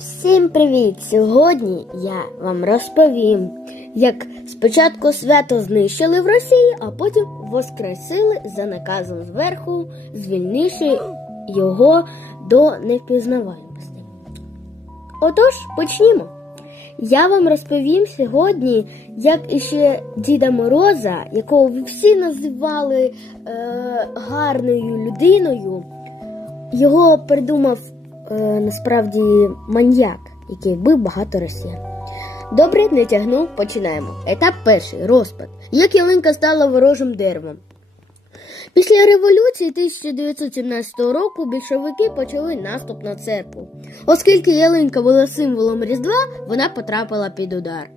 Всім привіт! Сьогодні я вам розповім, як спочатку свято знищили в Росії, а потім воскресили за наказом зверху, звільнивши його до невпізнаваємості. Отож, почнімо. Я вам розповім сьогодні, як іще Діда Мороза, якого ви всі називали е, гарною людиною, його придумав е, насправді маньяк, який вбив багато росіян. Добре, не тягну, починаємо. Етап перший розпад. Як ялинка стала ворожим деревом. Після революції 1917 року більшовики почали наступ на церкву. Оскільки ялинка була символом Різдва, вона потрапила під удар.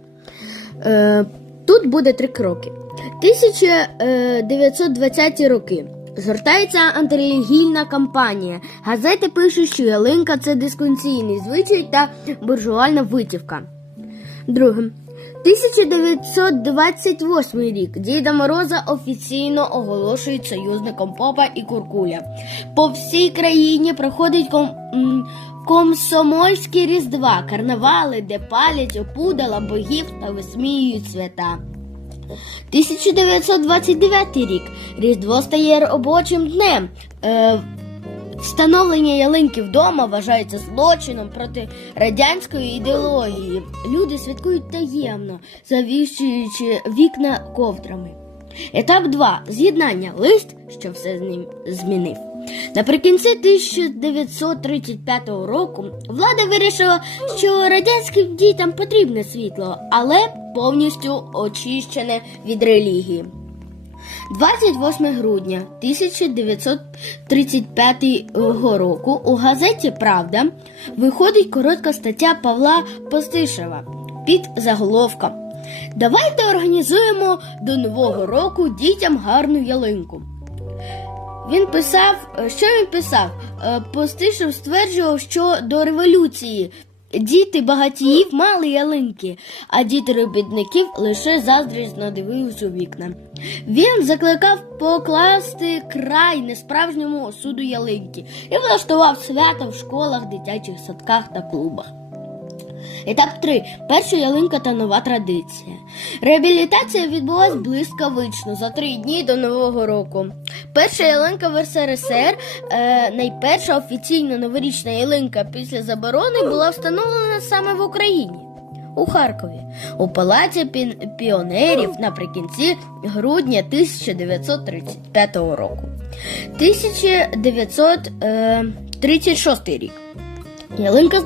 Е, тут буде три кроки. 1920 роки. Згортається антирелігійна кампанія. Газети пишуть, що ялинка це дискусійний звичай та буржуальна витівка. Друге. 1928 рік Діда Мороза офіційно оголошують союзником Попа і Куркуля. По всій країні проходить ком... комсомольські різдва, карнавали, де палять опудала богів та висміюють свята. 1929 рік Різдво стає робочим днем. Е, Встановлення ялинки вдома вважається злочином проти радянської ідеології. Люди святкують таємно, завішуючи вікна ковдрами. Етап 2. З'єднання. Лист, що все з ним змінив. Наприкінці 1935 року влада вирішила, що радянським дітям потрібне світло, але повністю очищене від релігії. 28 грудня 1935 року у газеті Правда виходить коротка стаття Павла Постишева під заголовком Давайте організуємо до Нового року дітям гарну ялинку. Він писав, що він писав? Е, Постишев стверджував, що до революції діти багатіїв мали ялинки, а діти робітників лише заздрісно дивились у вікна. Він закликав покласти край несправжньому осуду ялинки і влаштував свята в школах, дитячих садках та клубах. Етап 3. Перша ялинка та нова традиція. Реабілітація відбулась блискавично за три дні до Нового року. Перша ялинка в СРСР, е, найперша офіційна новорічна ялинка після заборони, була встановлена саме в Україні. У Харкові, у палаці пі- піонерів наприкінці грудня 1935 року. 1936 рік. Ялинка з